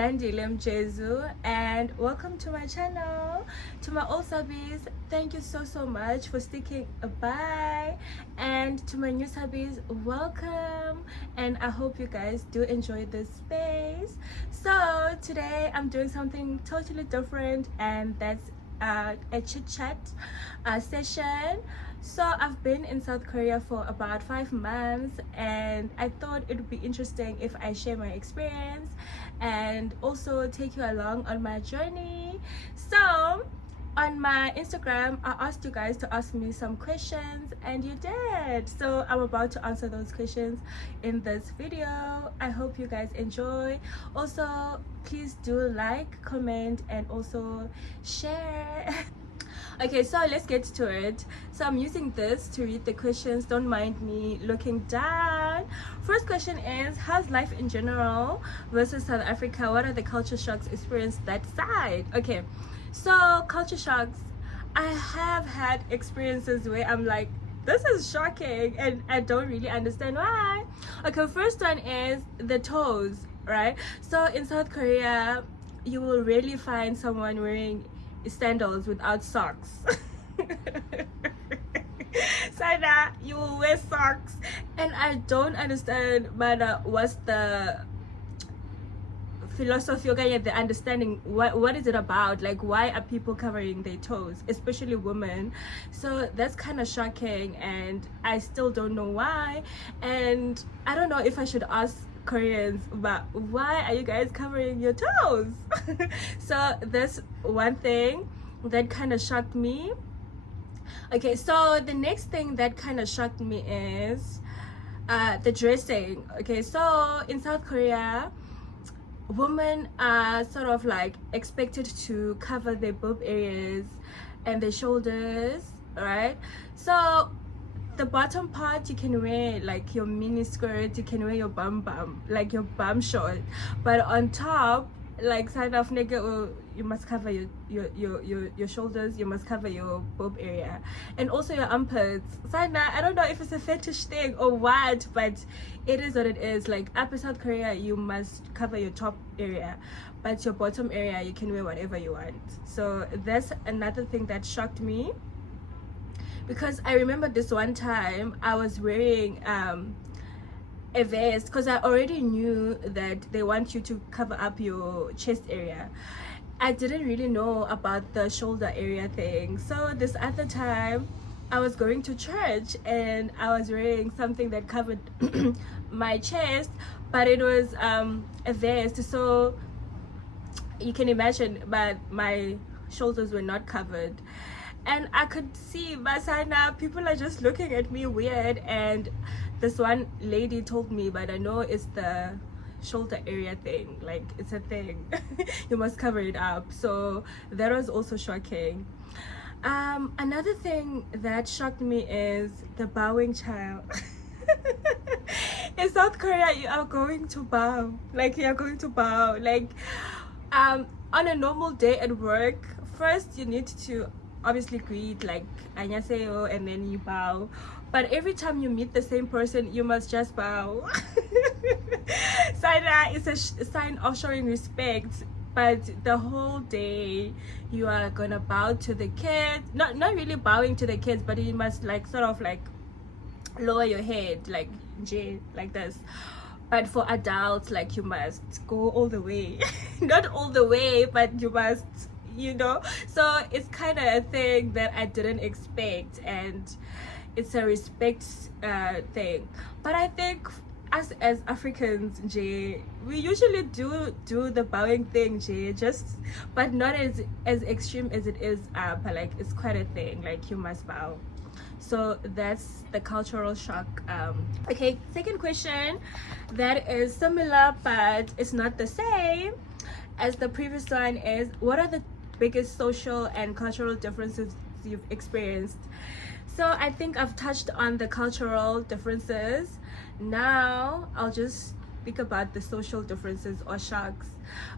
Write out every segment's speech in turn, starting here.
Zandile Mjezu, and welcome to my channel. To my old subbies, thank you so much for sticking by, and to my new subbies, welcome, and I hope you guys do enjoy this space. So today I'm doing something totally different, and that's a chit chat session. So I've been in South Korea for about 5 months, and I thought it would be interesting if I share my experience and also take you along on my journey. So on my Instagram, I asked you guys to ask me some questions, and you did. So I'm about to answer those questions in this video. I hope you guys enjoy. Also, please do like, comment, and also share. Okay, so let's get to it. So I'm using this to read the questions. Don't mind me looking down. First question is, how's life in general versus South Africa? What are the culture shocks experienced that side? Okay, so culture shocks, I have had experiences where I'm like, this is shocking, and I don't really understand why. Okay, first one is the toes, right? So in South Korea, you will rarely find someone wearing sandals without socks. Sana, you will wear socks, and I don't understand, but what's the philosophy, okay, the understanding, what is it about? Like, why are people covering their toes, especially women? So that's kind of shocking, and I still don't know why, and I don't know if I should ask Koreans, but why are you guys covering your toes? So that's one thing that kind of shocked me. Okay, so the next thing that kind of shocked me is the dressing. Okay, so in South Korea, women are sort of like expected to cover their boob areas and their shoulders, right? So the bottom part, you can wear like your mini skirt, you can wear your bum, like your bum short, but on top, like side of nigga, you must cover your shoulders, you must cover your boob area, and also your armpits. Sana, I don't know if it's a fetish thing or what, but it is what it is. Like up in South Korea, you must cover your top area, but your bottom area, you can wear whatever you want. So that's another thing that shocked me, because I remember this one time I was wearing a vest, because I already knew that they want you to cover up your chest area. I didn't really know about the shoulder area thing. So this other time I was going to church, and I was wearing something that covered my chest, but it was a vest, so you can imagine, but my shoulders were not covered. And I could see Basana, people are just looking at me weird, and this one lady told me, but I know it's the shoulder area thing, like it's a thing. You must cover it up. So that was also shocking. Another thing that shocked me is the bowing child. In South Korea, you are going to bow, like you are going to bow, like on a normal day at work. First you need to obviously greet, like annyeonghaseyo, and then you bow, but every time you meet the same person, you must just bow. Sana is a sign of showing respect, but the whole day you are gonna bow to the kids, not really bowing to the kids, but you must like sort of like lower your head like like this. But for adults, like you must go all the way. Not all the way, but you must, you know. So it's kind of a thing that I didn't expect, and it's a respect thing. But I think us as Africans, Jay, we usually do the bowing thing, Jay, just, but not as extreme as it is, but like it's quite a thing, like you must bow. So that's the cultural shock. Okay, second question that is similar but it's not the same as the previous one is, what are the biggest social and cultural differences you've experienced? So I think I've touched on the cultural differences. Now I'll just speak about the social differences or shocks.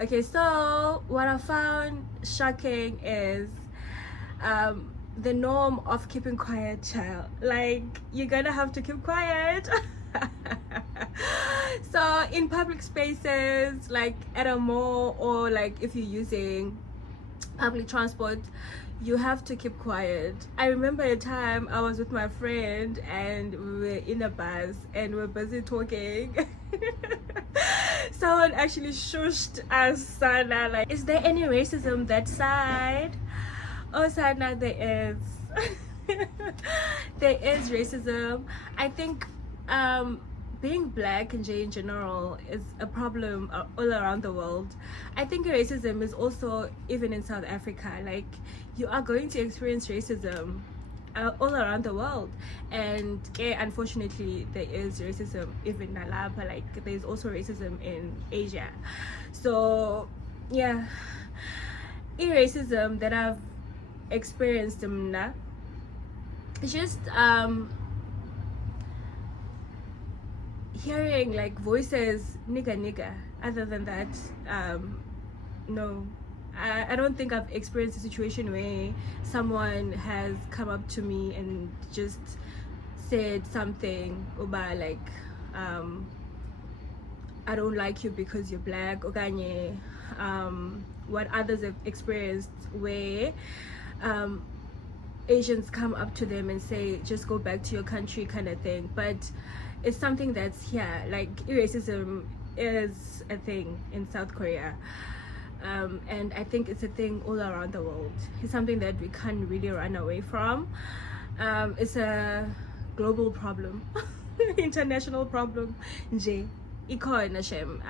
Okay, so what I found shocking is the norm of keeping quiet, child. Like, you're gonna have to keep quiet. So in public spaces, like at a mall, or like if you're using public transport, you have to keep quiet. I remember a time I was with my friend and we were in a bus and we were busy talking. Someone actually shushed us, Sana, like, is there any racism that side? Oh, Sana, there is. There is racism. I think being black in general is a problem all around the world. I think racism is also even in South Africa. Like, you are going to experience racism all around the world, and unfortunately there is racism even in Nalapa. Like, there's also racism in Asia. So yeah, racism that I've experienced, it's just hearing like voices nigga. Other than that, no, I don't think I've experienced a situation where someone has come up to me and just said something about like I don't like you because you're black, or what others have experienced where Asians come up to them and say just go back to your country kind of thing. But it's something that's here. Like, racism is a thing in South Korea, and I think it's a thing all around the world. It's something that we can't really run away from. It's a global problem. International problem nje ikhona shem.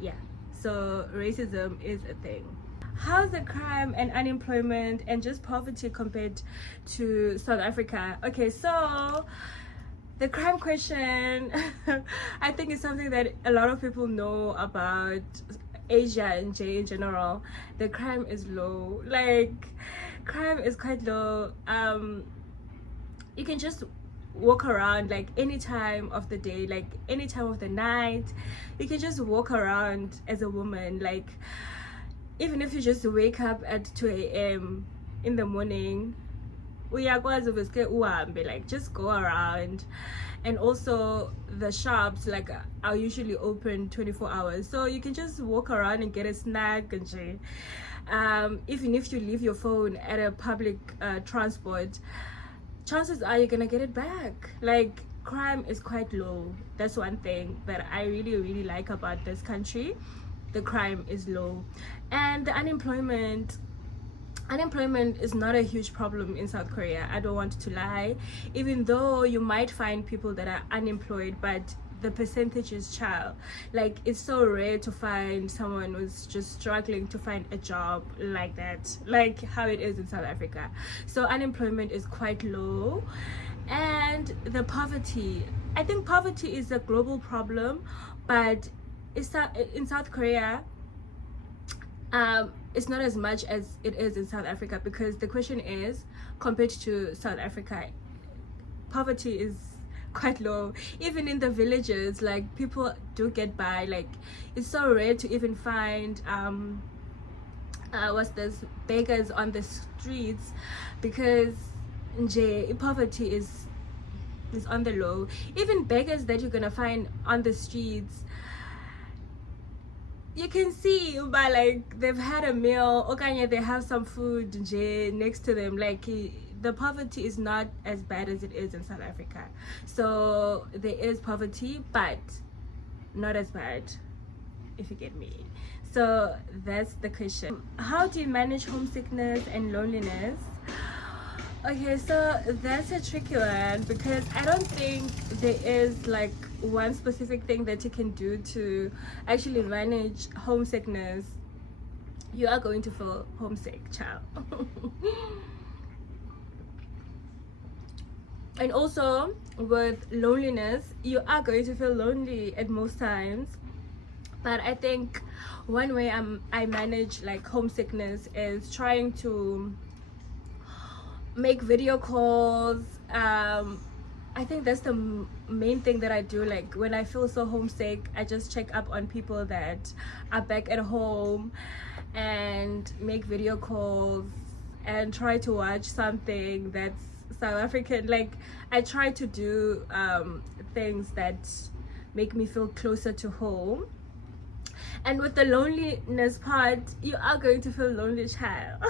Yeah, so racism is a thing. How's the crime and unemployment and just poverty compared to South Africa? Okay, so the crime question, I think is something that a lot of people know about Asia and in general. The crime is low. Like, crime is quite low. You can just walk around like any time of the day, like any time of the night. You can just walk around as a woman. Like, even if you just wake up at 2 a.m. in the morning, like, just go around. And also the shops like are usually open 24 hours, so you can just walk around and get a snack and even if you leave your phone at a public transport, chances are you're gonna get it back. Like, crime is quite low. That's one thing that I really like about this country. The crime is low, and the unemployment is not a huge problem in South Korea. I don't want to lie. Even though you might find people that are unemployed, but the percentage is child. Like, it's so rare to find someone who's just struggling to find a job like that, like how it is in South Africa. So unemployment is quite low. And the poverty, I think poverty is a global problem, but it's in South Korea, it's not as much as it is in South Africa, because the question is, compared to South Africa, poverty is quite low. Even in the villages, like, people do get by. Like, it's so rare to even find what's this, beggars on the streets, because poverty is on the low. Even beggars that you're gonna find on the streets, you can see by like they've had a meal, okay, they have some food next to them. Like, the poverty is not as bad as it is in South Africa. So there is poverty, but not as bad, if you get me. So that's the question. How do you manage homesickness and loneliness? Okay, so that's a tricky one, because I don't think there is like one specific thing that you can do to actually manage homesickness. You are going to feel homesick, child. And also with loneliness, you are going to feel lonely at most times. But I think one way I manage like homesickness is trying to make video calls. I think that's the main thing that I do. Like, when I feel so homesick, I just check up on people that are back at home and make video calls and try to watch something that's South African. Like, I try to do things that make me feel closer to home. And with the loneliness part, you are going to feel lonely, child.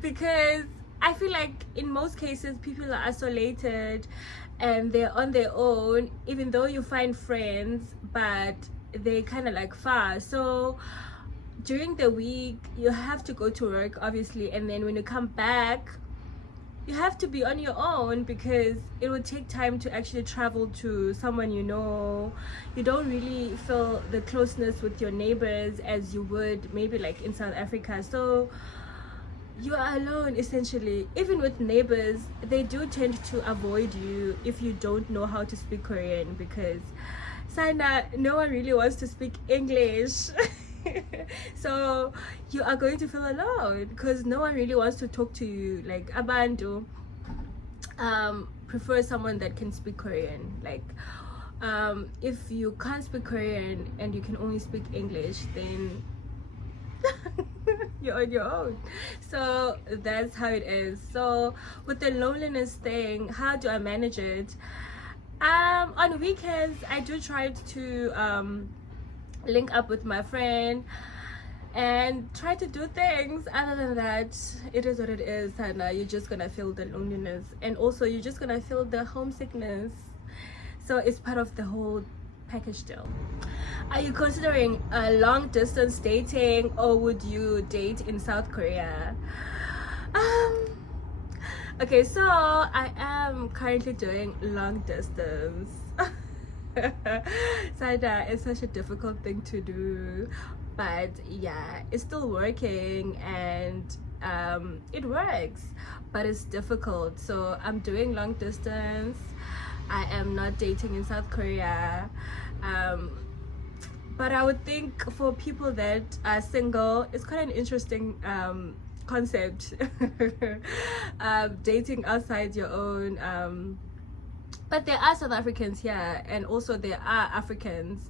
Because I feel like in most cases people are isolated and they're on their own, even though you find friends, but they kind of like far. So during the week you have to go to work, obviously, and then when you come back you have to be on your own, because it would take time to actually travel to someone you know. You don't really feel the closeness with your neighbors as you would maybe like in South Africa. So you are alone essentially. Even with neighbors, they do tend to avoid you if you don't know how to speak Korean, because sana no one really wants to speak English. So you are going to feel alone because no one really wants to talk to you. Like abantu prefer someone that can speak Korean. Like if you can't speak Korean and you can only speak English, then you're on your own. So that's how it is. So with the loneliness thing, how do I manage it? On weekends I do try to link up with my friend and try to do things. Other than that, it is what it is, and you're just gonna feel the loneliness, and also you're just gonna feel the homesickness. So it's part of the whole package deal. Are you considering a long distance dating, or would you date in South Korea? Okay, so I am currently doing long distance. So it's such a difficult thing to do, but yeah, it's still working, and it works, but it's difficult. So I'm doing long distance. I am not dating in South Korea, but I would think for people that are single, it's quite an interesting concept. Dating outside your own. But there are South Africans here, and also there are Africans,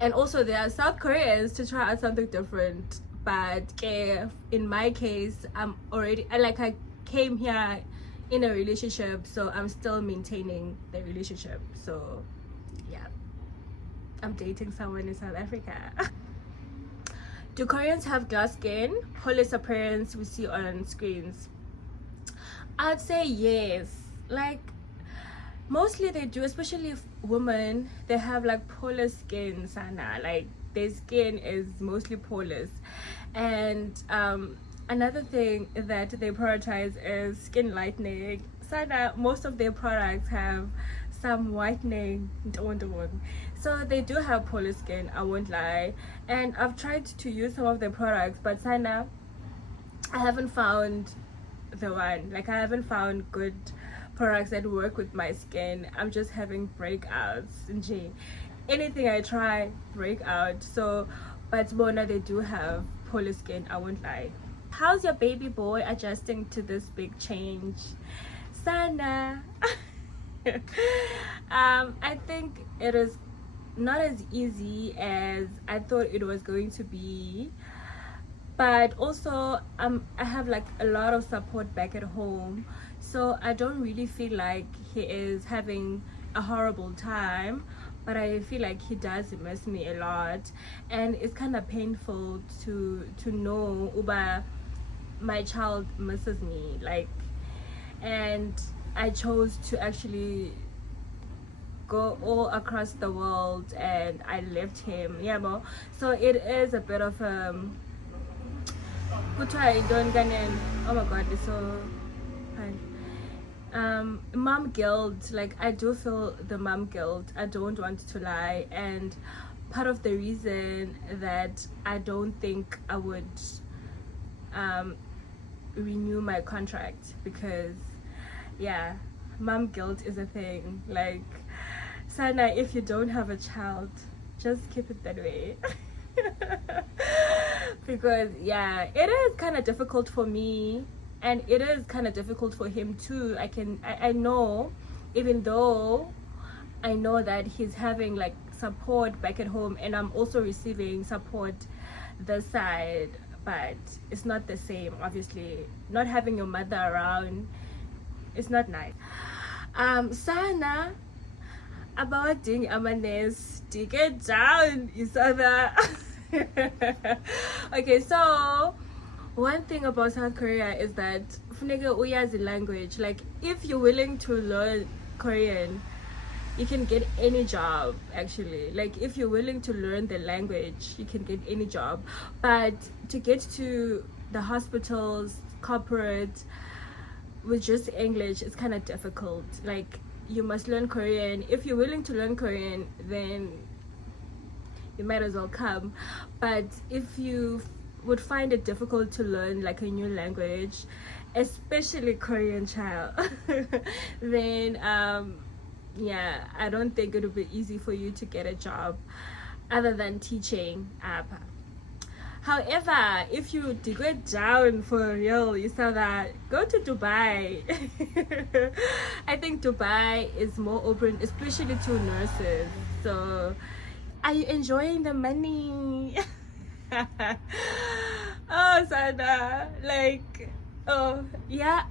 and also there are South Koreans to try out something different. But in my case, I came here in a relationship, so I'm still maintaining the relationship. So yeah, I'm dating someone in South Africa. Do Koreans have glass skin, polish appearance we see on screens? I'd say yes. Like mostly they do, especially if women, they have like polar skin, sana. Like their skin is mostly porous. And another thing that they prioritize is skin lightening. Sana, most of their products have some whitening. So they do have polar skin, I won't lie. And I've tried to use some of their products, but sana, I haven't found the one. Like I haven't found good products that work with my skin. I'm just having breakouts and anything I try break out. So but Bona, they do have polar skin, I won't lie. How's your baby boy adjusting to this big change? Sana. I think it is not as easy as I thought it was going to be, but also I have like a lot of support back at home, so I don't really feel like he is having a horrible time, but I feel like he does miss me a lot, and it's kind of painful to know uba my child misses me, like, and I chose to actually go all across the world and I left him, yeah, mo. So it is a bit of oh my god, it's so fine. Mom guilt, like I do feel the mom guilt, I don't want to lie, and part of the reason that I don't think I would renew my contract, because yeah, mom guilt is a thing. Like sana, if you don't have a child, just keep it that way. Because yeah, it is kind of difficult for me, and it is kind of difficult for him too. I know, even though I know that he's having like support back at home, and I'm also receiving support this side, but it's not the same. Obviously, not having your mother around, it's not nice. Sana, about doing amanes, dig it down, Isada. Okay, so one thing about South Korea is that funeka uyazi language. Like, if you're willing to learn Korean, you can get any job. Actually, like, if you're willing to learn the language, you can get any job. But to get to the hospitals, corporate, with just English, it's kind of difficult. Like, you must learn Korean. If you're willing to learn Korean, then you might as well come. But if you would find it difficult to learn like a new language, especially Korean, child, then yeah, I don't think it would be easy for you to get a job other than teaching. However, if you dig it down for real, you saw that, go to Dubai. I think Dubai is more open, especially to nurses. So, are you enjoying the money? Oh, Sana, like, oh yeah,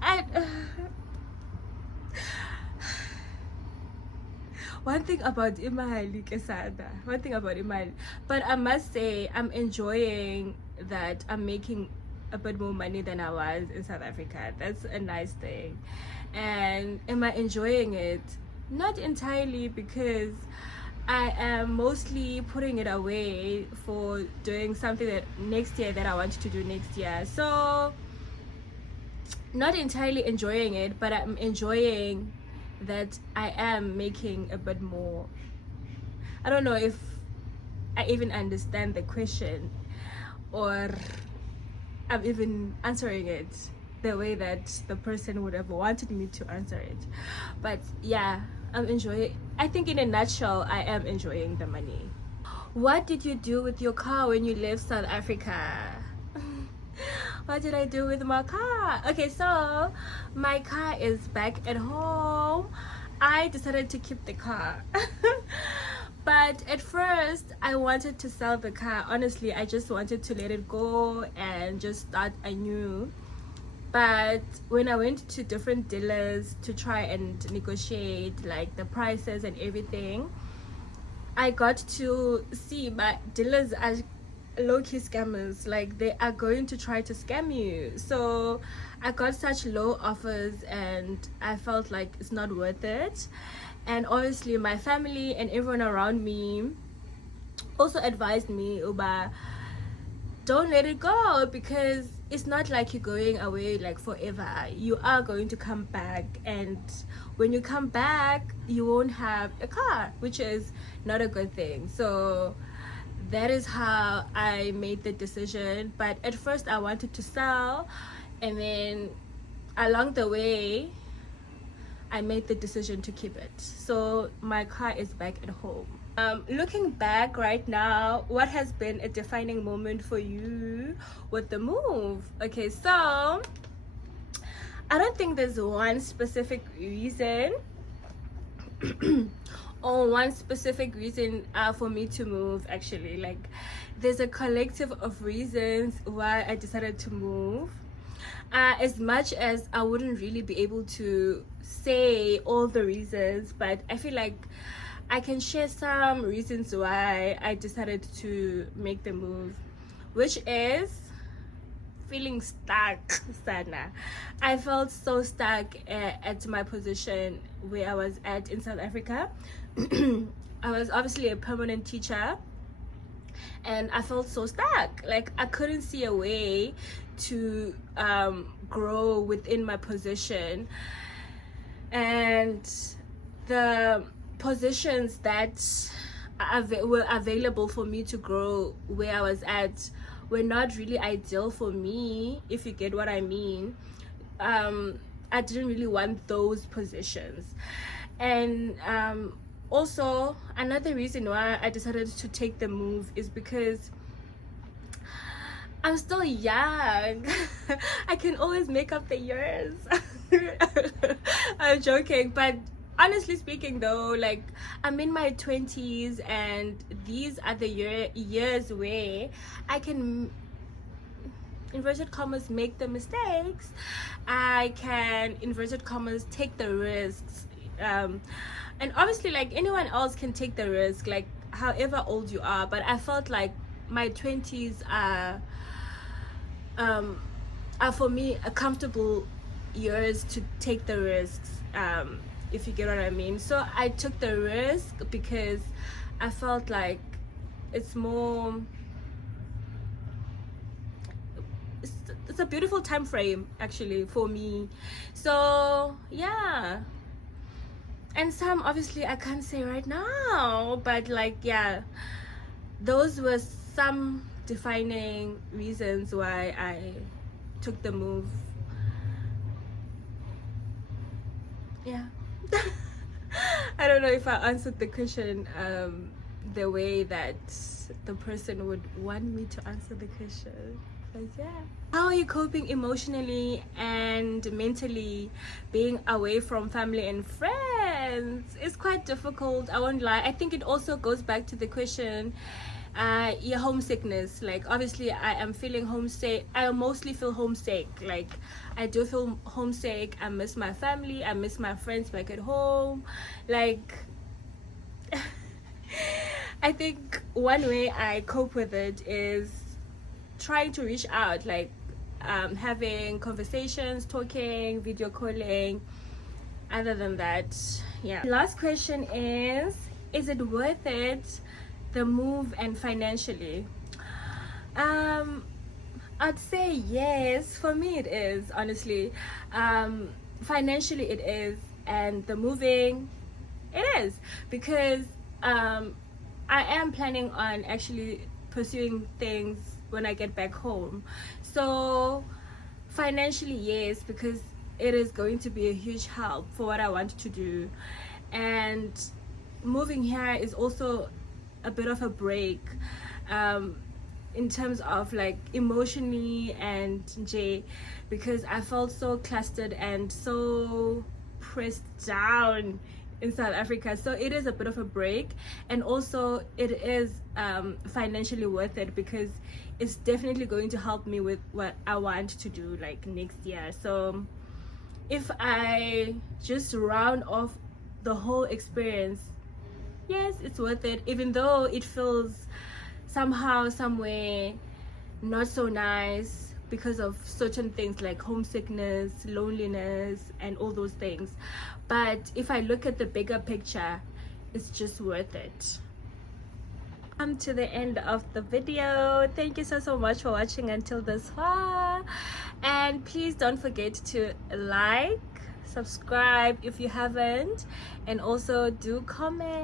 one thing about imali, Kesada. One thing about imali, but I must say I'm enjoying that I'm making a bit more money than I was in South Africa. That's a nice thing. And am I enjoying it? Not entirely, because I am mostly putting it away for doing something that next year that I want to do next year. So not entirely enjoying it, but I'm enjoying that I am making a bit more. I don't know if I even understand the question, or I'm even answering it the way that the person would have wanted me to answer it. But yeah, I'm enjoying. I think in a nutshell, I am enjoying the money. What did you do with your car when you left South Africa? What did I do with my car? Okay, so my car is back at home. I decided to keep the car. But at first, I wanted to sell the car. Honestly, I just wanted to let it go and just start anew. But when I went to different dealers to try and negotiate like the prices and everything, I got to see my dealers are low-key scammers. Like, they are going to try to scam you. So I got such low offers and I felt like it's not worth it. And obviously my family and everyone around me also advised me, Uba, don't let it go, because it's not like you're going away like forever. You are going to come back, and when you come back you won't have a car, which is not a good thing. So that is how I made the decision. But at first I wanted to sell, and then along the way I made the decision to keep it. So my car is back at home. Looking back right now, what has been a defining moment for you with the move? Okay, so I don't think there's one specific reason or one specific reason for me to move. Actually, like, there's a collective of reasons why I decided to move. As much as I wouldn't really be able to say all the reasons, but I feel like I can share some reasons why I decided to make the move, which is feeling stuck, Sana. I felt so stuck at my position where I was at in South Africa. I was obviously a permanent teacher, and I felt so stuck. Like, I couldn't see a way to grow within my position, and the positions that were available for me to grow where I was at were not really ideal for me, if you get what I mean. I didn't really want those positions. And also another reason why I decided to take the move is because I'm still young. I can always make up the years. I'm joking, but honestly speaking though, like, I'm in my 20s, and these are the years where I can, inverted commas, make the mistakes. I can, inverted commas, take the risks. And obviously, like, anyone else can take the risk, like however old you are, but I felt like my 20s are for me a comfortable years to take the risks, if you get what I mean. So I took the risk because I felt like it's more, it's a beautiful time frame actually for me. So yeah, and some obviously I can't say right now, but like, yeah, those were some defining reasons why I took the move. Yeah. I don't know if I answered the question the way that the person would want me to answer the question. But yeah. How are you coping emotionally and mentally being away from family and friends? It's quite difficult, I won't lie. I think it also goes back to the question, your homesickness. Like, obviously I am feeling homesick. I mostly feel homesick. Like, I do feel homesick. I miss my family, I miss my friends back at home. Like, I think one way I cope with it is trying to reach out, like having conversations, talking, video calling. Other than that, yeah. Last question is it worth it, the move and financially? I'd say yes. For me it is, honestly. Financially it is, and the moving, it is, because I am planning on actually pursuing things when I get back home. So financially yes, because it is going to be a huge help for what I want to do. And moving here is also a bit of a break, in terms of like emotionally and J, because I felt so clustered and so pressed down in South Africa. So it is a bit of a break, and also it is financially worth it, because it's definitely going to help me with what I want to do like next year. So if I just round off the whole experience, yes, it's worth it, even though it feels somehow, somewhere not so nice because of certain things like homesickness, loneliness, and all those things. But if I look at the bigger picture, it's just worth it. Come to the end of the video. Thank you so much for watching until this far, and please don't forget to like, subscribe if you haven't, and also do comment.